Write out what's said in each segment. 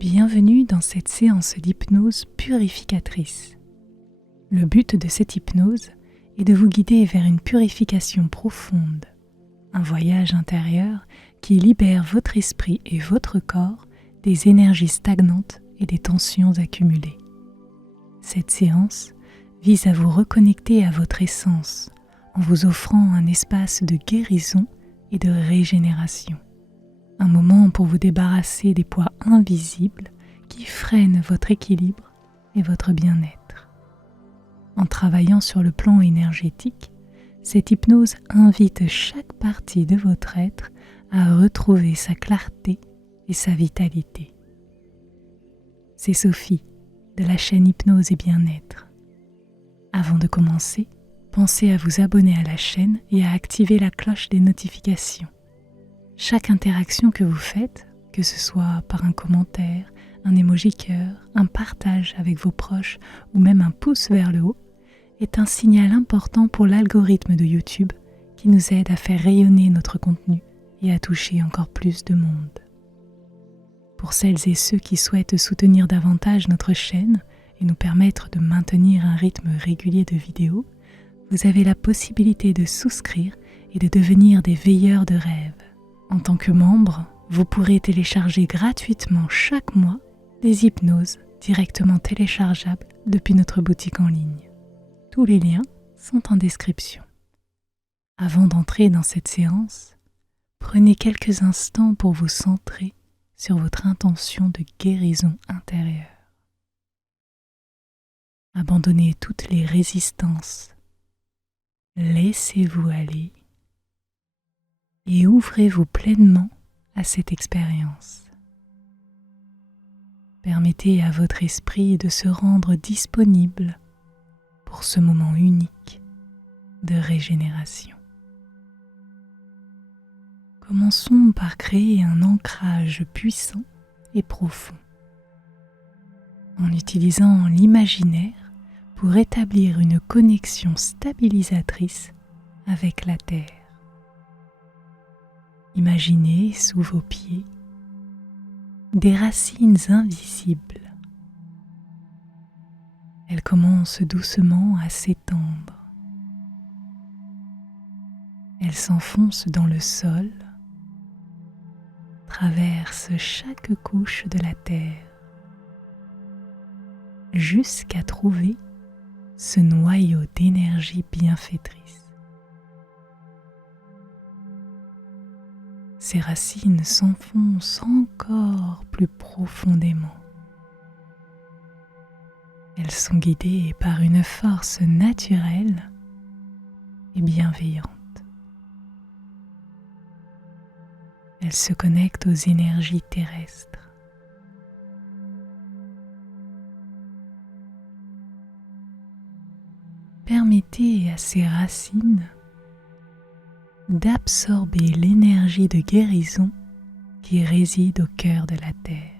Bienvenue dans cette séance d'hypnose purificatrice. Le but de cette hypnose est de vous guider vers une purification profonde, un voyage intérieur qui libère votre esprit et votre corps des énergies stagnantes et des tensions accumulées. Cette séance vise à vous reconnecter à votre essence en vous offrant un espace de guérison et de régénération. Un moment pour vous débarrasser des poids invisibles qui freinent votre équilibre et votre bien-être. En travaillant sur le plan énergétique, cette hypnose invite chaque partie de votre être à retrouver sa clarté et sa vitalité. C'est Sophie de la chaîne Hypnose et Bien-être. Avant de commencer, pensez à vous abonner à la chaîne et à activer la cloche des notifications. Chaque interaction que vous faites, que ce soit par un commentaire, un emoji cœur, un partage avec vos proches ou même un pouce vers le haut, est un signal important pour l'algorithme de YouTube qui nous aide à faire rayonner notre contenu et à toucher encore plus de monde. Pour celles et ceux qui souhaitent soutenir davantage notre chaîne et nous permettre de maintenir un rythme régulier de vidéos, vous avez la possibilité de souscrire et de devenir des veilleurs de rêve. En tant que membre, vous pourrez télécharger gratuitement chaque mois des hypnoses directement téléchargeables depuis notre boutique en ligne. Tous les liens sont en description. Avant d'entrer dans cette séance, prenez quelques instants pour vous centrer sur votre intention de guérison intérieure. Abandonnez toutes les résistances, laissez-vous aller et ouvrez-vous pleinement à cette expérience. Permettez à votre esprit de se rendre disponible pour ce moment unique de régénération. Commençons par créer un ancrage puissant et profond, en utilisant l'imaginaire pour établir une connexion stabilisatrice avec la Terre. Imaginez sous vos pieds des racines invisibles. Elles commencent doucement à s'étendre. Elles s'enfoncent dans le sol, traversent chaque couche de la terre, jusqu'à trouver ce noyau d'énergie bienfaitrice. Ces racines s'enfoncent encore plus profondément. Elles sont guidées par une force naturelle et bienveillante. Elles se connectent aux énergies terrestres. Permettez à ces racines d'absorber l'énergie de guérison qui réside au cœur de la terre.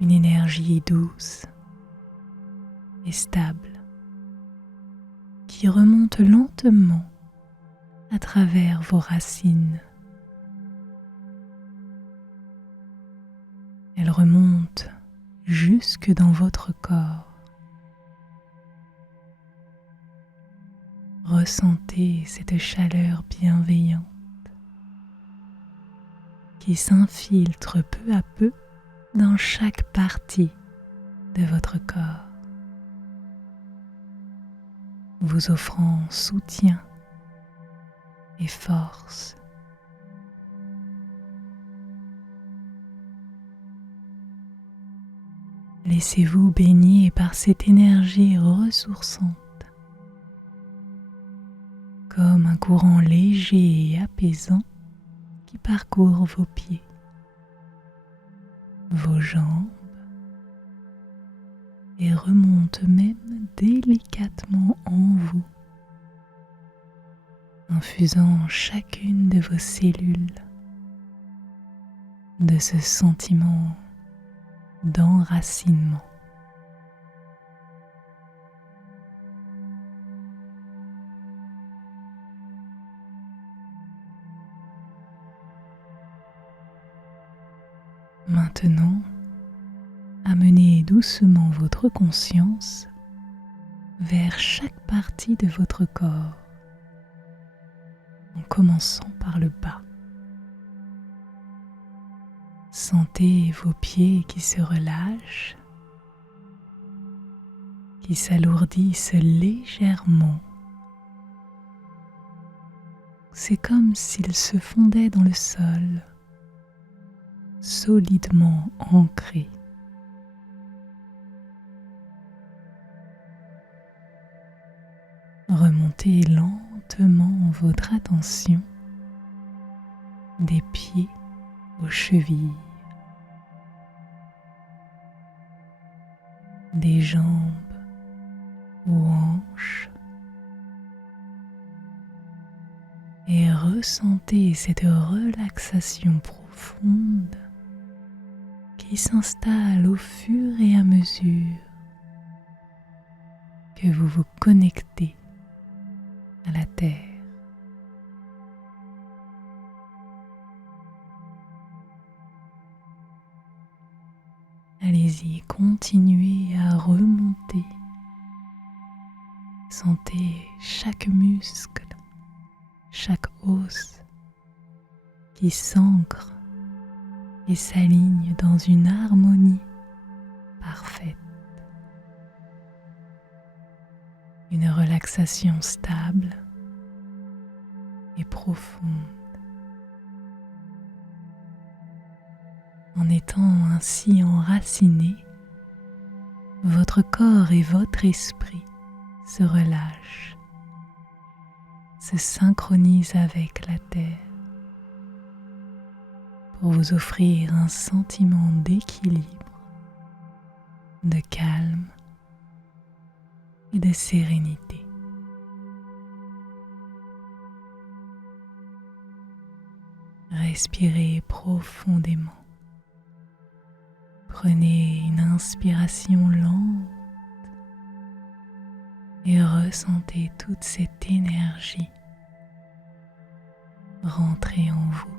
Une énergie douce et stable qui remonte lentement à travers vos racines. Elle remonte jusque dans votre corps. Ressentez cette chaleur bienveillante qui s'infiltre peu à peu dans chaque partie de votre corps, vous offrant soutien et force. Laissez-vous baigner par cette énergie ressourçante, comme un courant léger et apaisant qui parcourt vos pieds, vos jambes et remonte même délicatement en vous, infusant chacune de vos cellules de ce sentiment d'enracinement. Maintenant, amenez doucement votre conscience vers chaque partie de votre corps, en commençant par le bas. Sentez vos pieds qui se relâchent, qui s'alourdissent légèrement. C'est comme s'ils se fondaient dans le sol, solidement ancrés. Remontez lentement votre attention des pieds aux chevilles, des jambes aux hanches et ressentez cette relaxation profonde qui s'installe au fur et à mesure que vous vous connectez à la terre. Allez-y, continuez à remonter. Sentez chaque muscle, chaque os qui s'ancre et s'aligne dans une harmonie parfaite. Une relaxation stable et profonde. En étant ainsi enraciné, votre corps et votre esprit se relâchent, se synchronisent avec la terre pour vous offrir un sentiment d'équilibre, de calme et de sérénité. Respirez profondément. Prenez une inspiration lente et ressentez toute cette énergie rentrer en vous.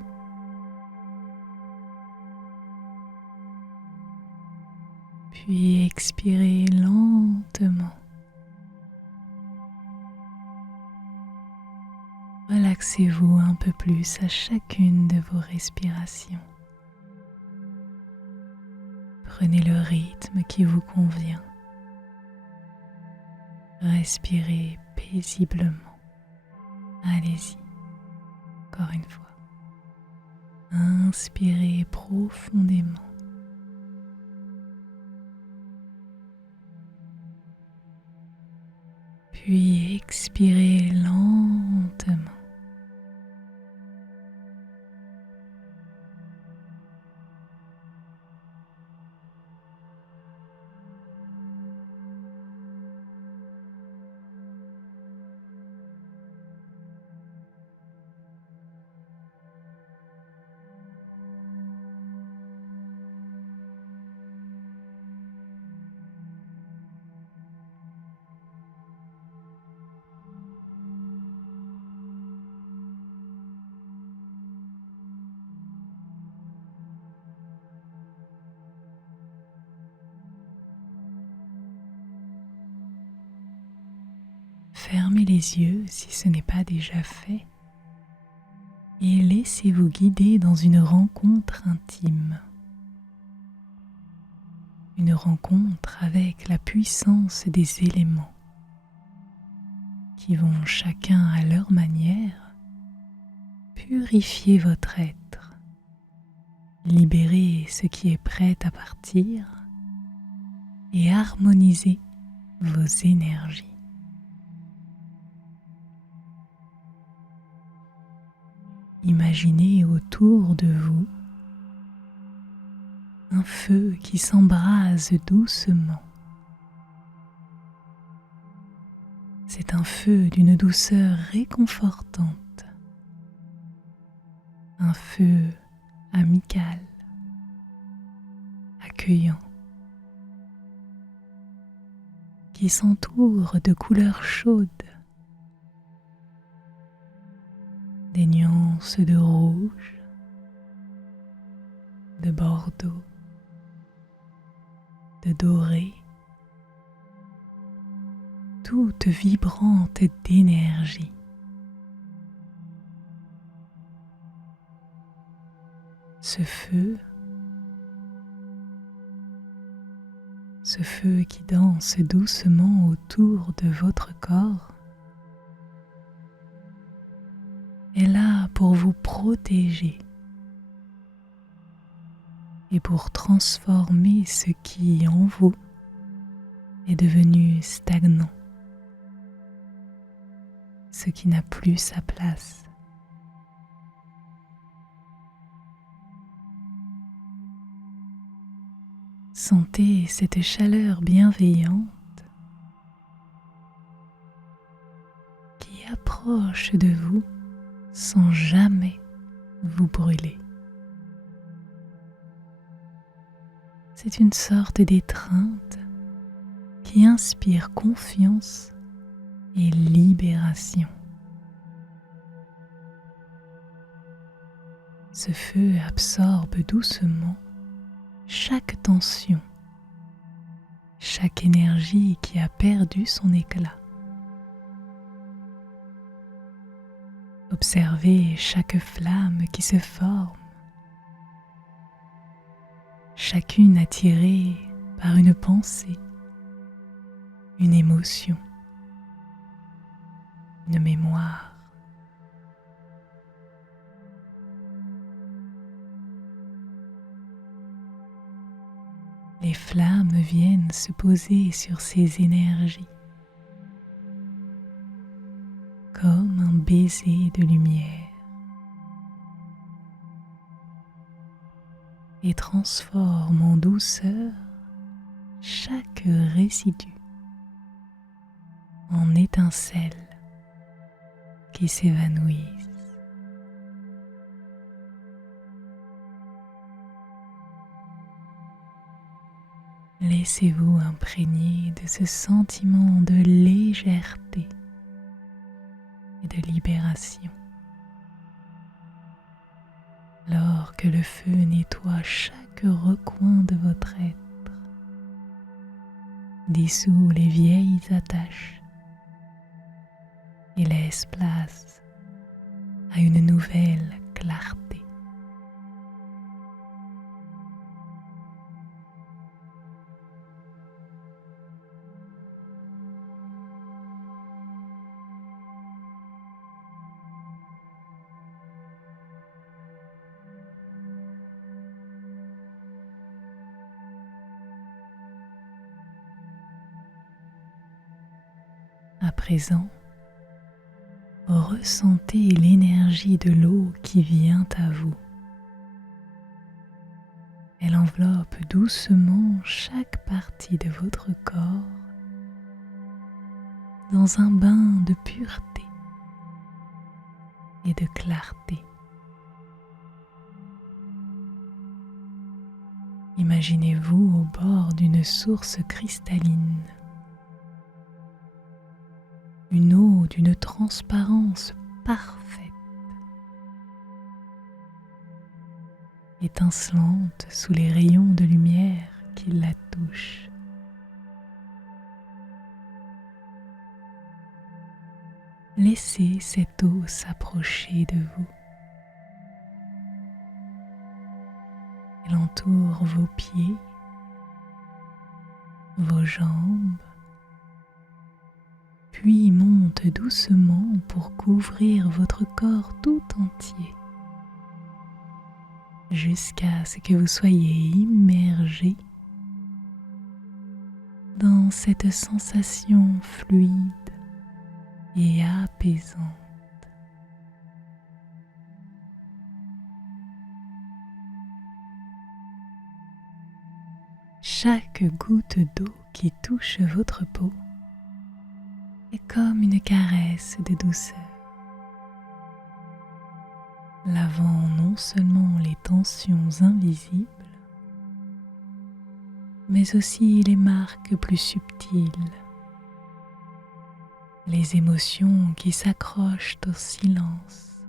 Puis expirez lentement. Relaxez-vous un peu plus à chacune de vos respirations. Prenez le rythme qui vous convient. Respirez paisiblement. Allez-y, encore une fois. Inspirez profondément. Puis expirez lentement. Fermez les yeux si ce n'est pas déjà fait et laissez-vous guider dans une rencontre intime. Une rencontre avec la puissance des éléments qui vont chacun à leur manière purifier votre être, libérer ce qui est prêt à partir et harmoniser vos énergies. Imaginez autour de vous un feu qui s'embrase doucement. C'est un feu d'une douceur réconfortante, un feu amical, accueillant, qui s'entoure de couleurs chaudes, des nuances de rouge, de bordeaux, de doré, toute vibrante d'énergie. Ce feu qui danse doucement autour de votre corps est là pour vous protéger et pour transformer ce qui en vous est devenu stagnant, ce qui n'a plus sa place. Sentez cette chaleur bienveillante qui approche de vous sans jamais vous brûler. C'est une sorte d'étreinte qui inspire confiance et libération. Ce feu absorbe doucement chaque tension, chaque énergie qui a perdu son éclat. Observez chaque flamme qui se forme, chacune attirée par une pensée, une émotion, une mémoire. Les flammes viennent se poser sur ces énergies comme un baiser de lumière et transforment en douceur chaque résidu en étincelles qui s'évanouissent. Laissez-vous imprégner de ce sentiment de légèreté et de libération. Alors que le feu nettoie chaque recoin de votre être, dissout les vieilles attaches et laisse place à une nouvelle clarté. À présent, ressentez l'énergie de l'eau qui vient à vous. Elle enveloppe doucement chaque partie de votre corps dans un bain de pureté et de clarté. Imaginez-vous au bord d'une source cristalline, une eau d'une transparence parfaite, étincelante sous les rayons de lumière qui la touchent. Laissez cette eau s'approcher de vous. Elle entoure vos pieds, vos jambes, puis monte doucement pour couvrir votre corps tout entier, jusqu'à ce que vous soyez immergé dans cette sensation fluide et apaisante. Chaque goutte d'eau qui touche votre peau est comme une caresse de douceur, lavant non seulement les tensions invisibles, mais aussi les marques plus subtiles, les émotions qui s'accrochent au silence.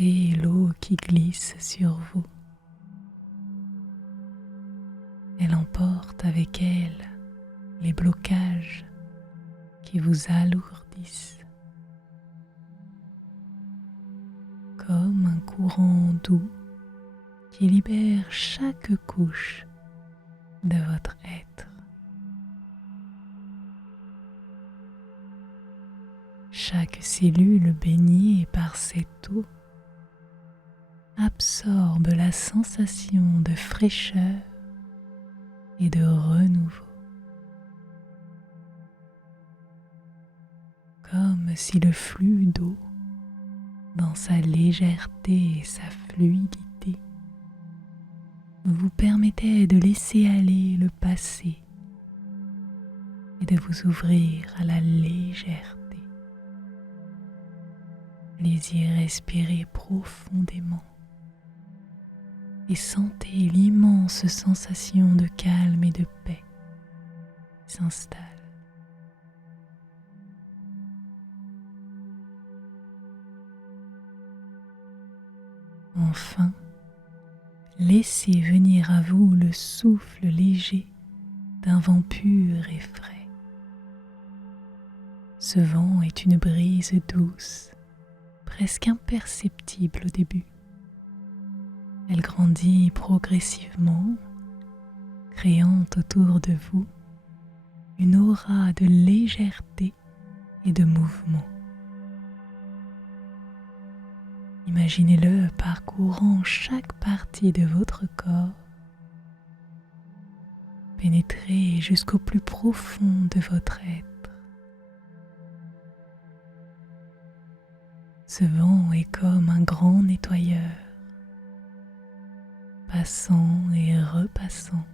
Sentez l'eau qui glisse sur vous. Elle emporte avec elle les blocages qui vous alourdissent. Comme un courant doux qui libère chaque couche de votre être. Chaque cellule baignée par cette eau absorbe la sensation de fraîcheur et de renouveau. Comme si le flux d'eau, dans sa légèreté et sa fluidité, vous permettait de laisser aller le passé et de vous ouvrir à la légèreté. Allez-y respirer profondément et sentez l'immense sensation de calme et de paix qui s'installe. Enfin, laissez venir à vous le souffle léger d'un vent pur et frais. Ce vent est une brise douce, presque imperceptible au début. Elle grandit progressivement, créant autour de vous une aura de légèreté et de mouvement. Imaginez-le parcourant chaque partie de votre corps, pénétrer jusqu'au plus profond de votre être. Ce vent est comme un grand nettoyeur, passant et repassant,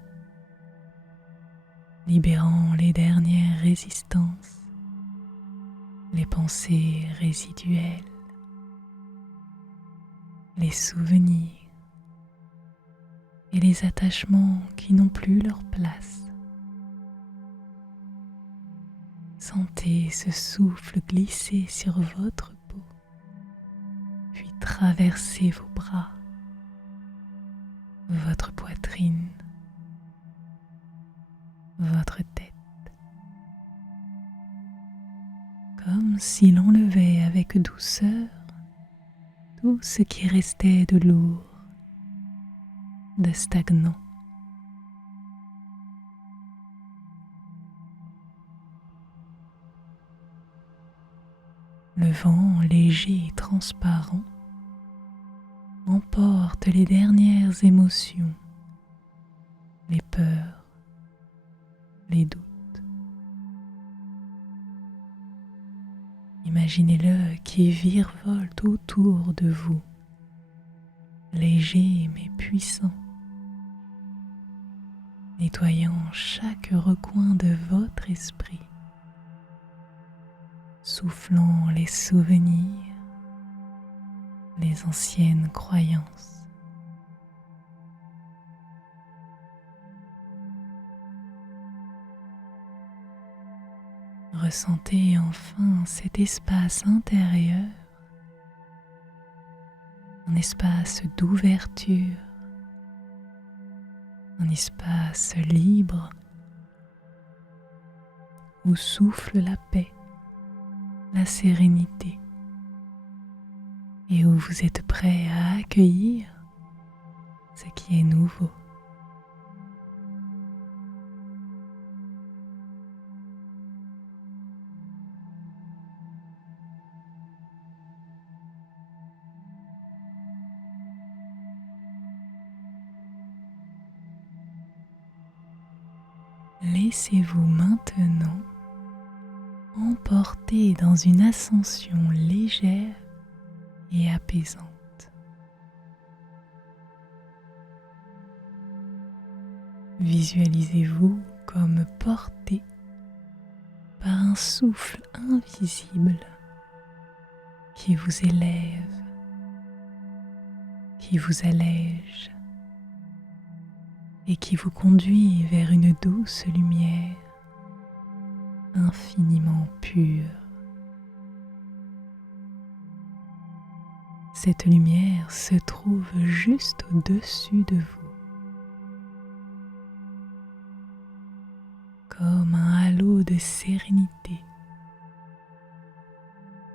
libérant les dernières résistances, les pensées résiduelles, les souvenirs et les attachements qui n'ont plus leur place. Sentez ce souffle glisser sur votre peau, puis traverser vos bras, votre poitrine, votre tête, comme s'il enlevait avec douceur tout ce qui restait de lourd, de stagnant. Le vent léger et transparent emporte les dernières émotions, les peurs, les doutes. Imaginez-le qui virevolte autour de vous, léger mais puissant, nettoyant chaque recoin de votre esprit, soufflant les souvenirs, les anciennes croyances. Ressentez enfin cet espace intérieur, un espace d'ouverture, un espace libre où souffle la paix, la sérénité et où vous êtes prêt à accueillir ce qui est nouveau. Laissez-vous maintenant emporter dans une ascension légère et apaisante. Visualisez-vous comme porté par un souffle invisible qui vous élève, qui vous allège et qui vous conduit vers une douce lumière infiniment pure. cette lumière se trouve juste au-dessus de vous, comme un halo de sérénité,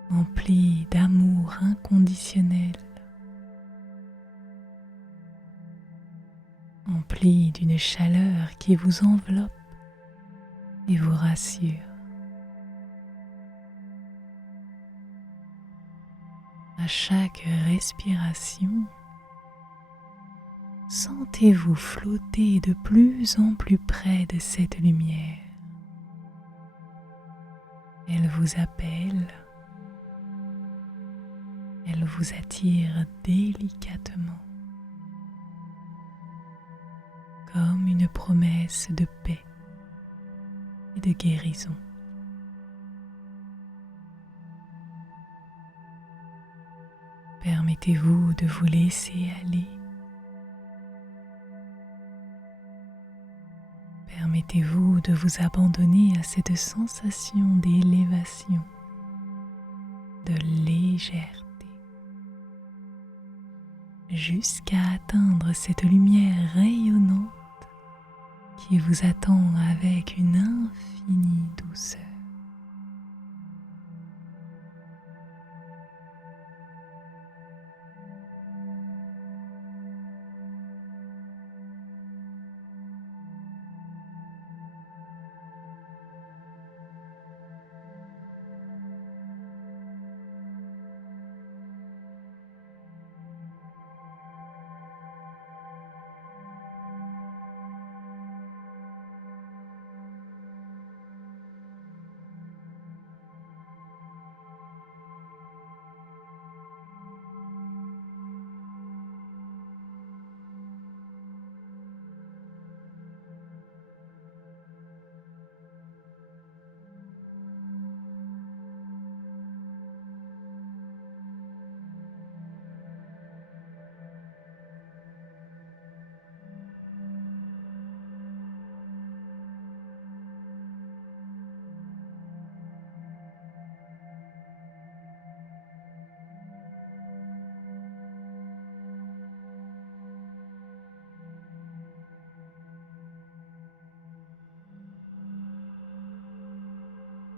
empli d'amour inconditionnel, empli d'une chaleur qui vous enveloppe et vous rassure. À chaque respiration, sentez-vous flotter de plus en plus près de cette lumière. Elle vous appelle, elle vous attire délicatement, comme une promesse de paix et de guérison. Permettez-vous de vous laisser aller. Permettez-vous de vous abandonner à cette sensation d'élévation, de légèreté, jusqu'à atteindre cette lumière rayonnante qui vous attend avec une infinie douceur.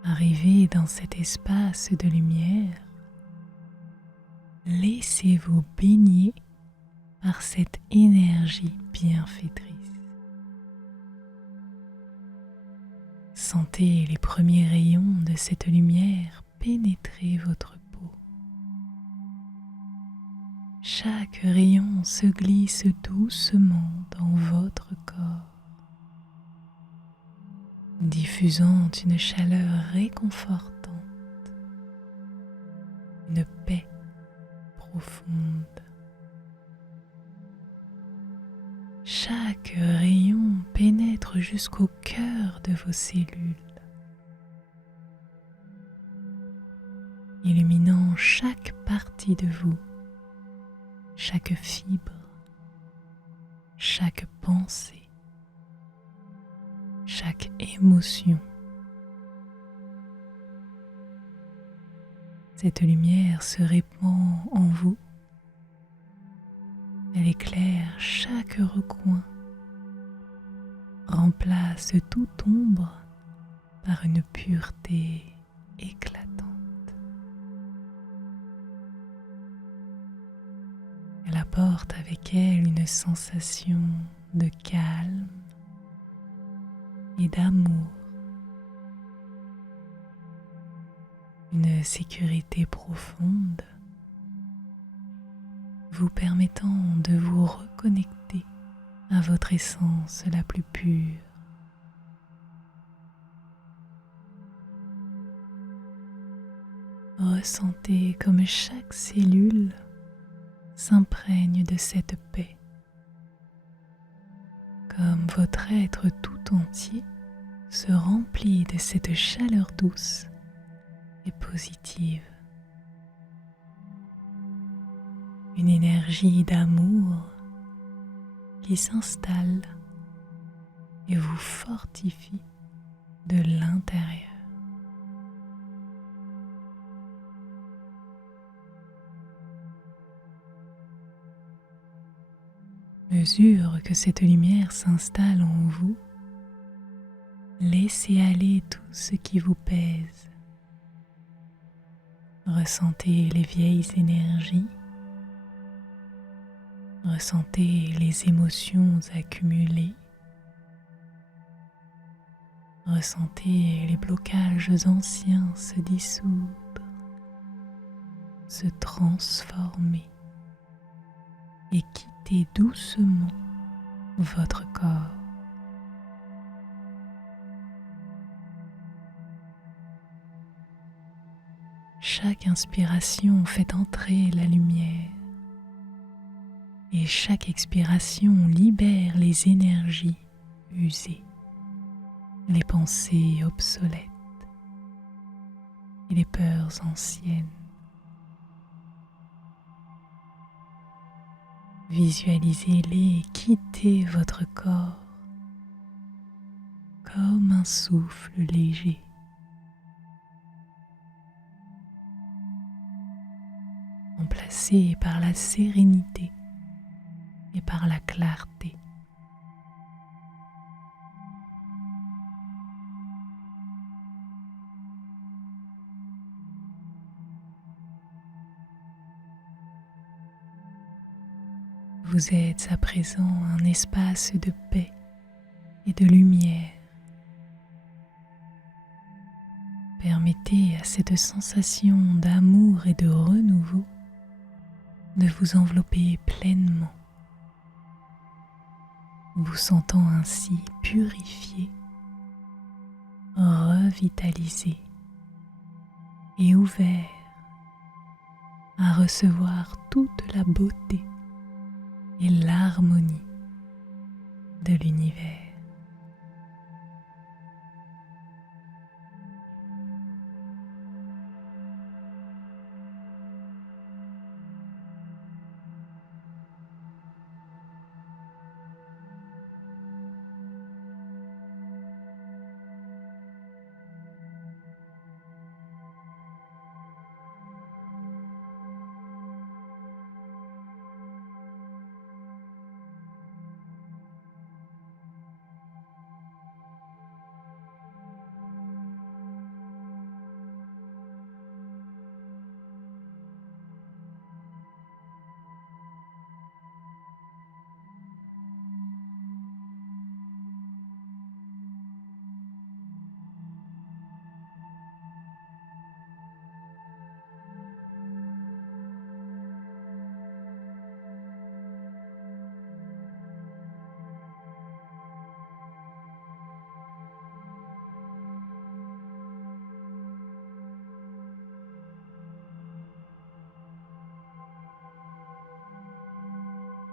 Arrivé dans cet espace de lumière, laissez-vous baigner par cette énergie bienfaitrice. Sentez les premiers rayons de cette lumière pénétrer votre peau. Chaque rayon se glisse doucement dans votre corps, diffusant une chaleur réconfortante, une paix profonde. Chaque rayon pénètre jusqu'au cœur de vos cellules, illuminant chaque partie de vous, chaque fibre, chaque pensée, chaque émotion. Cette lumière se répand en vous. Elle éclaire chaque recoin, remplace toute ombre par une pureté éclatante. Elle apporte avec elle une sensation de calme et d'amour, une sécurité profonde vous permettant de vous reconnecter à votre essence la plus pure. Ressentez comme chaque cellule s'imprègne de cette paix, comme votre être tout entier se remplit de cette chaleur douce et positive. Une énergie d'amour qui s'installe et vous fortifie de l'intérieur. mesure que cette lumière s'installe en vous, laissez aller tout ce qui vous pèse. Ressentez les vieilles énergies, ressentez les émotions accumulées, ressentez les blocages anciens se dissoudre, se transformer et quitter doucement votre corps. Chaque inspiration fait entrer la lumière et chaque expiration libère les énergies usées, les pensées obsolètes et les peurs anciennes. Visualisez-les quitter votre corps comme un souffle léger. Remplacés par la sérénité et par la clarté. Vous êtes à présent un espace de paix et de lumière. Permettez à cette sensation d'amour et de renouveau de vous envelopper pleinement, vous sentant ainsi purifié, revitalisé et ouvert à recevoir toute la beauté et l'harmonie de l'univers.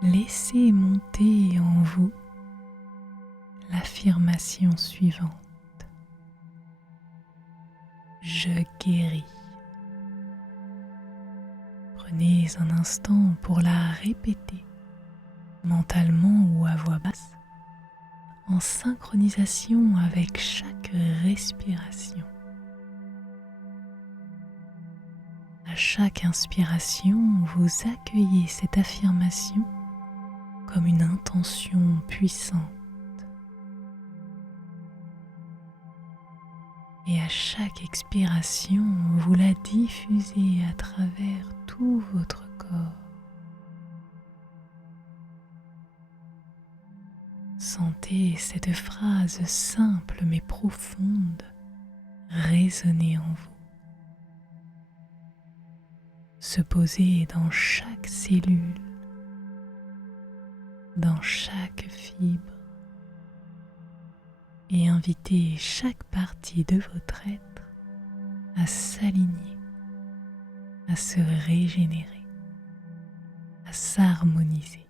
Laissez monter en vous l'affirmation suivante. Je guéris. Prenez un instant pour la répéter mentalement ou à voix basse, en synchronisation avec chaque respiration. À chaque inspiration, vous accueillez cette affirmation comme une intention puissante. Et à chaque expiration, vous la diffusez à travers tout votre corps. Sentez cette phrase simple mais profonde résonner en vous, se poser dans chaque cellule, dans chaque fibre, et inviter chaque partie de votre être à s'aligner, à se régénérer, à s'harmoniser.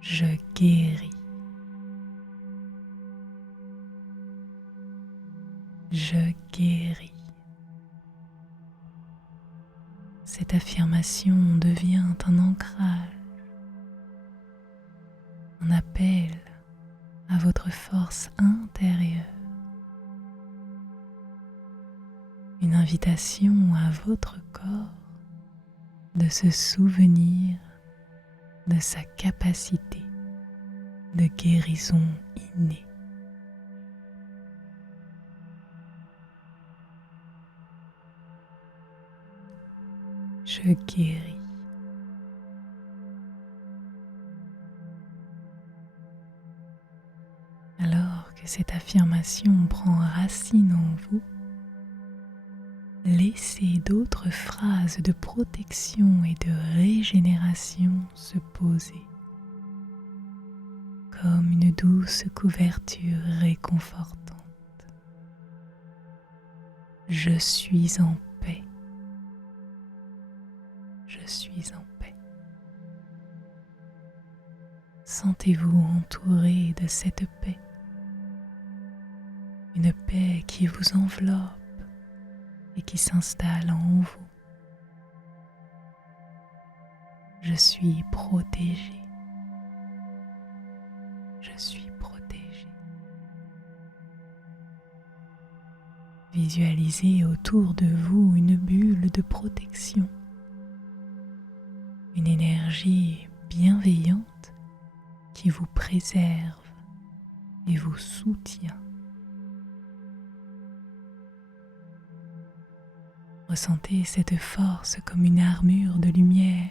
Je guéris. Je guéris. Cette affirmation devient un ancrage, un appel à votre force intérieure, une invitation à votre corps de se souvenir de sa capacité de guérison innée. Je guéris. Alors que cette affirmation prend racine en vous, laissez d'autres phrases de protection et de régénération se poser, comme une douce couverture réconfortante. Je suis en paix. Je suis en paix. Sentez-vous entouré de cette paix, une paix qui vous enveloppe et qui s'installe en vous. Je suis protégé. Je suis protégé. Visualisez autour de vous une bulle de protection, une énergie bienveillante qui vous préserve et vous soutient. Ressentez cette force comme une armure de lumière,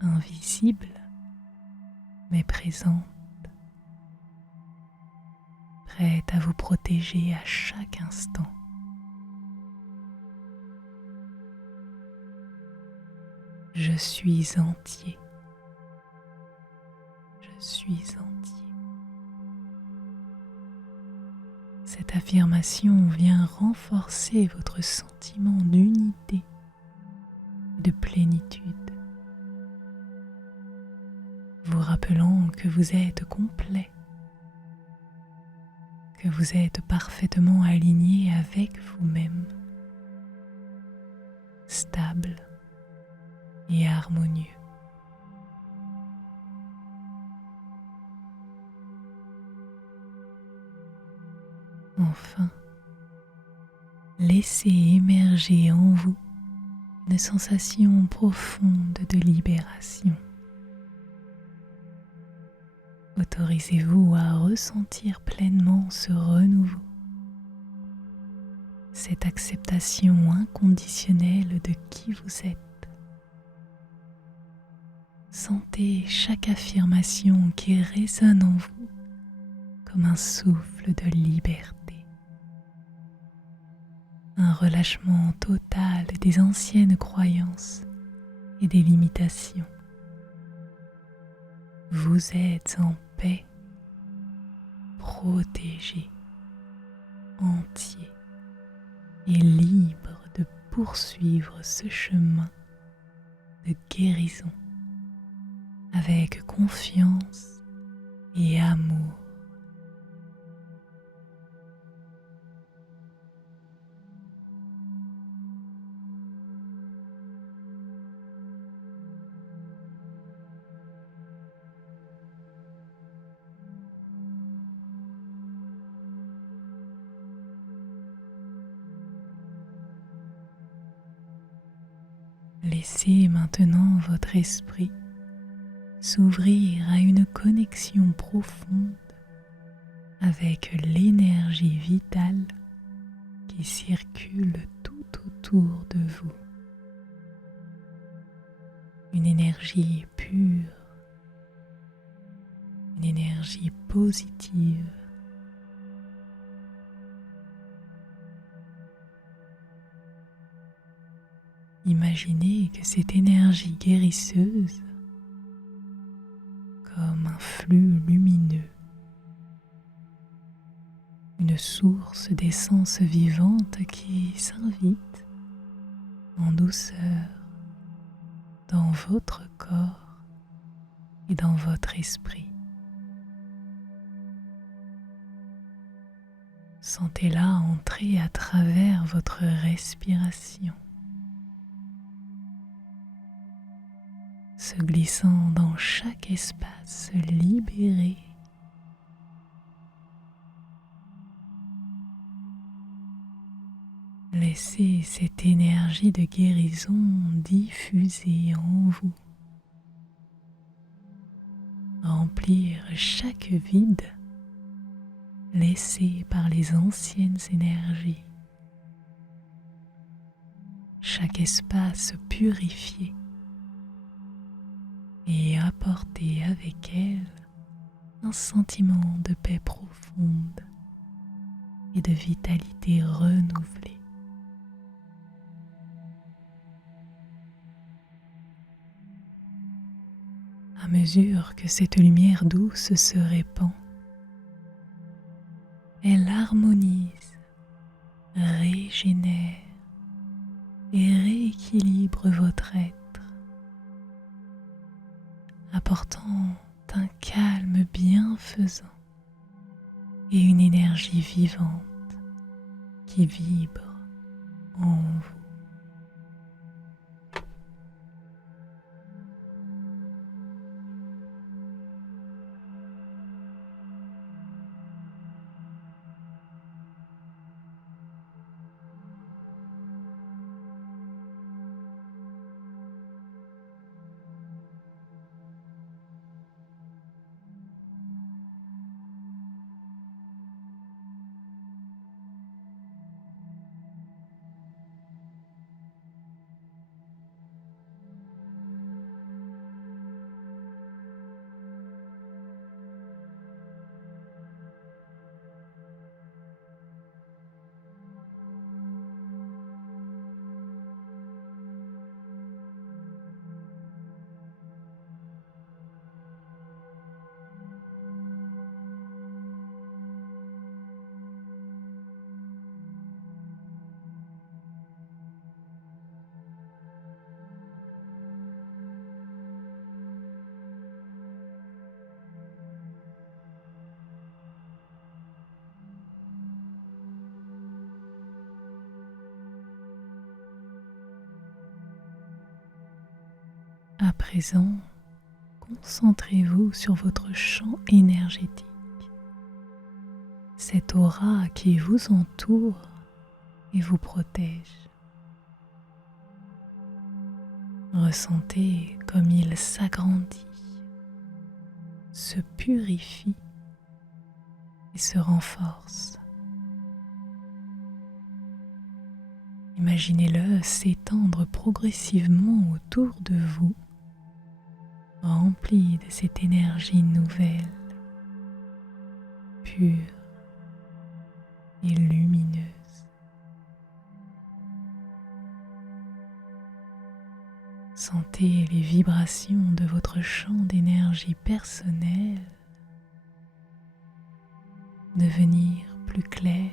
invisible mais présente, prête à vous protéger à chaque instant. Je suis entier. Je suis entier. Cette affirmation vient renforcer votre sentiment d'unité et de plénitude, vous rappelant que vous êtes complet, que vous êtes parfaitement aligné avec vous-même, stable et harmonieux. Enfin, laissez émerger en vous une sensation profonde de libération. Autorisez-vous à ressentir pleinement ce renouveau, cette acceptation inconditionnelle de qui vous êtes. Sentez chaque affirmation qui résonne en vous comme un souffle de liberté. Un relâchement total des anciennes croyances et des limitations. Vous êtes en paix, protégé, entier et libre de poursuivre ce chemin de guérison avec confiance et amour. Laissez maintenant votre esprit s'ouvrir à une connexion profonde avec l'énergie vitale qui circule tout autour de vous. Une énergie pure, une énergie positive. Imaginez que cette énergie guérisseuse, comme un flux lumineux, une source d'essence vivante qui s'invite en douceur dans votre corps et dans votre esprit. Sentez-la entrer à travers votre respiration, se glissant dans chaque espace libéré. Laissez cette énergie de guérison diffuser en vous, remplir chaque vide laissé par les anciennes énergies, chaque espace purifié et apporter avec elle un sentiment de paix profonde et de vitalité renouvelée. À mesure que cette lumière douce se répand, elle harmonise, régénère et rééquilibre votre être, apportant un calme bienfaisant et une énergie vivante qui vibre en vous. À présent, concentrez-vous sur votre champ énergétique, cette aura qui vous entoure et vous protège. Ressentez comme il s'agrandit, se purifie et se renforce. Imaginez-le s'étendre progressivement autour de vous, rempli de cette énergie nouvelle, pure et lumineuse. Sentez les vibrations de votre champ d'énergie personnel devenir plus claires,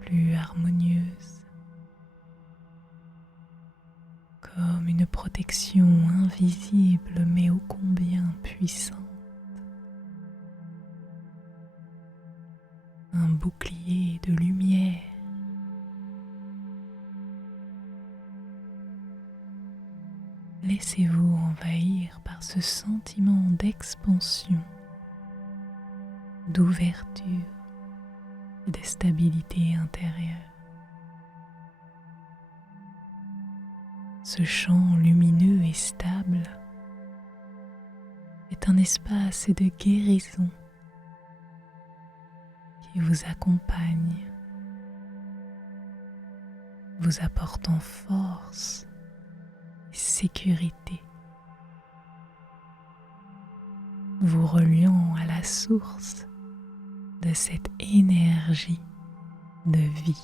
plus harmonieuses, comme une protection invisible mais ô combien puissante, un bouclier de lumière. Laissez-vous envahir par ce sentiment d'expansion, d'ouverture et de stabilité intérieure. Ce champ lumineux et stable est un espace de guérison qui vous accompagne, vous apportant force et sécurité, vous reliant à la source de cette énergie de vie.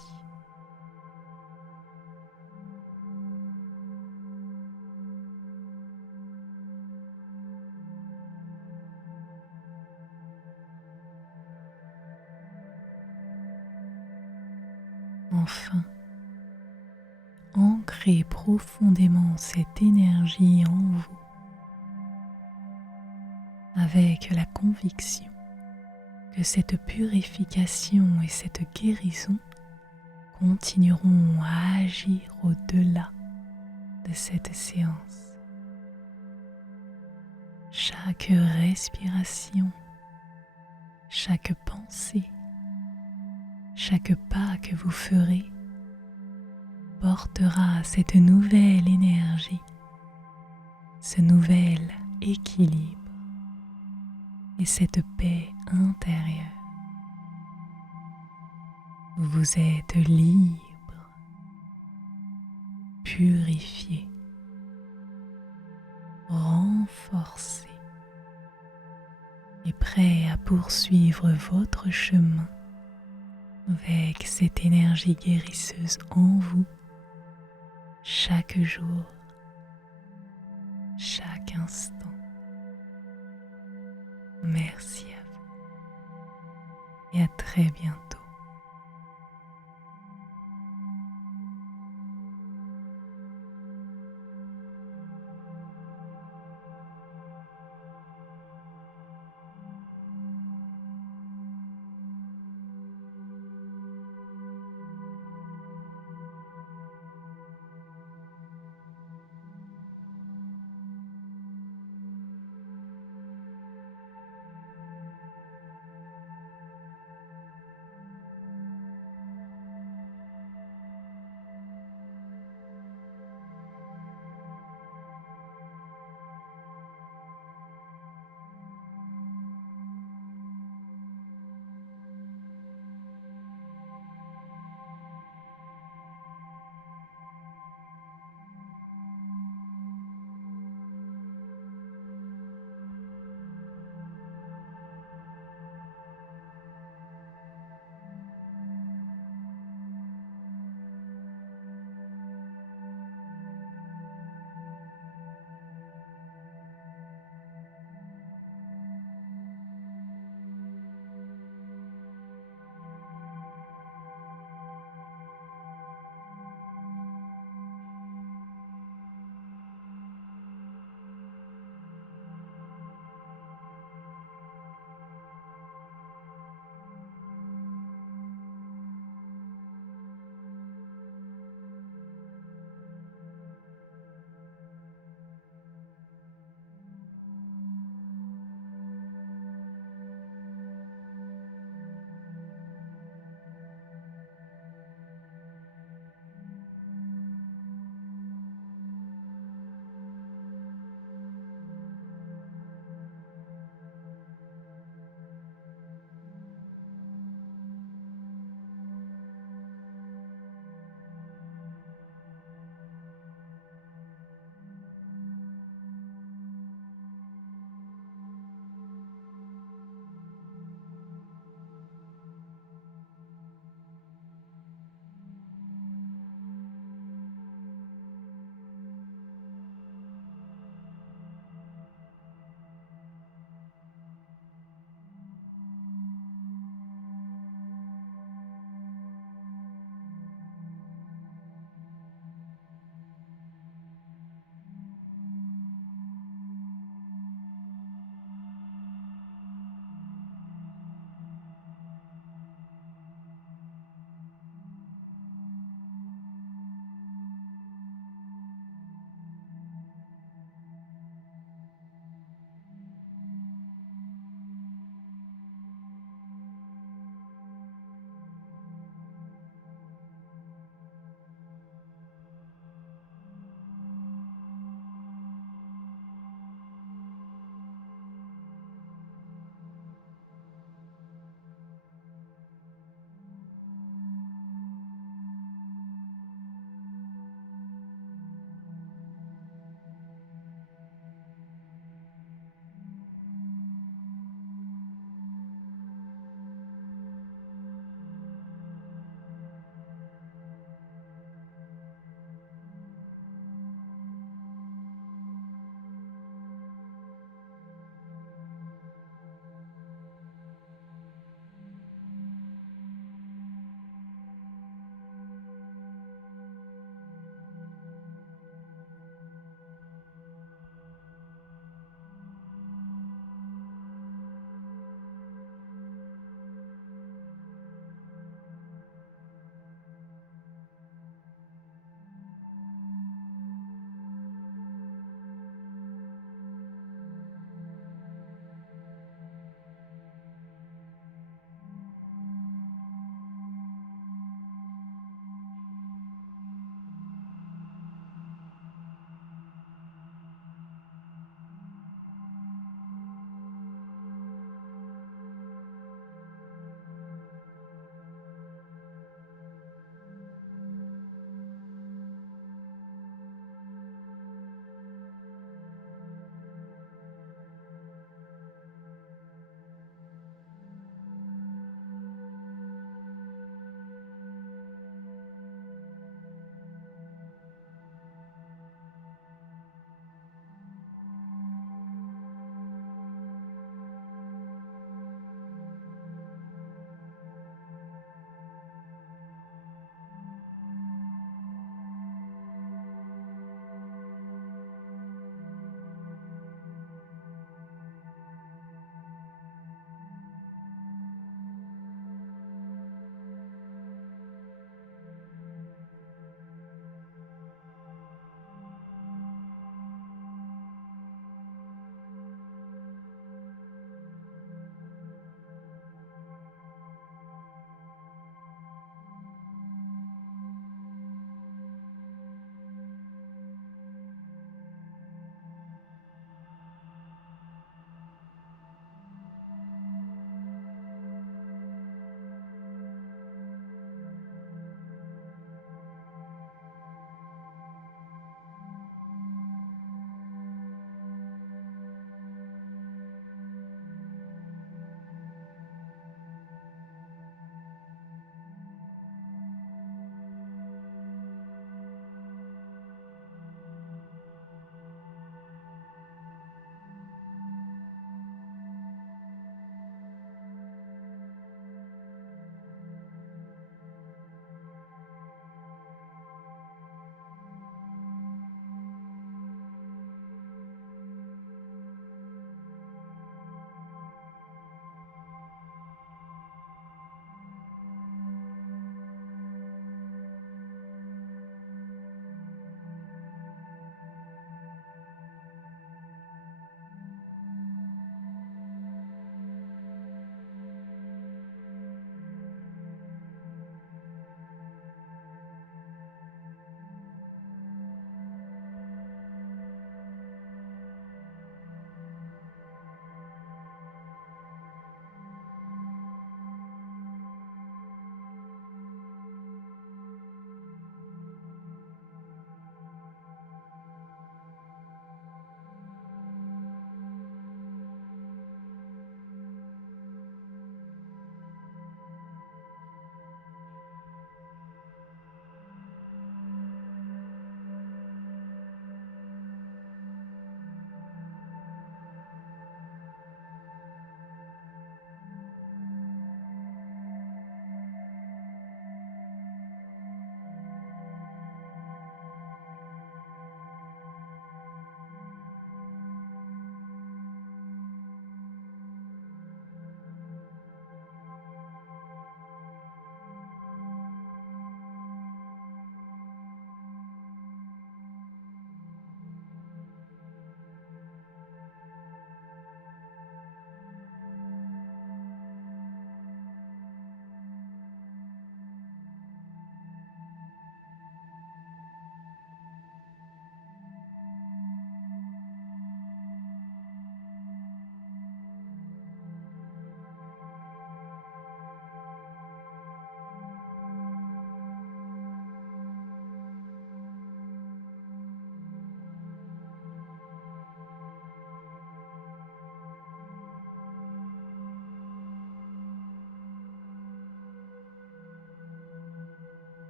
Enfin, ancrez profondément cette énergie en vous avec la conviction que cette purification et cette guérison continueront à agir au-delà de cette séance. Chaque respiration, chaque pensée, chaque pas que vous ferez portera cette nouvelle énergie, ce nouvel équilibre et cette paix intérieure. Vous êtes libre, purifié, renforcé et prêt à poursuivre votre chemin avec cette énergie guérisseuse en vous chaque jour, chaque instant. Merci à vous et à très bientôt.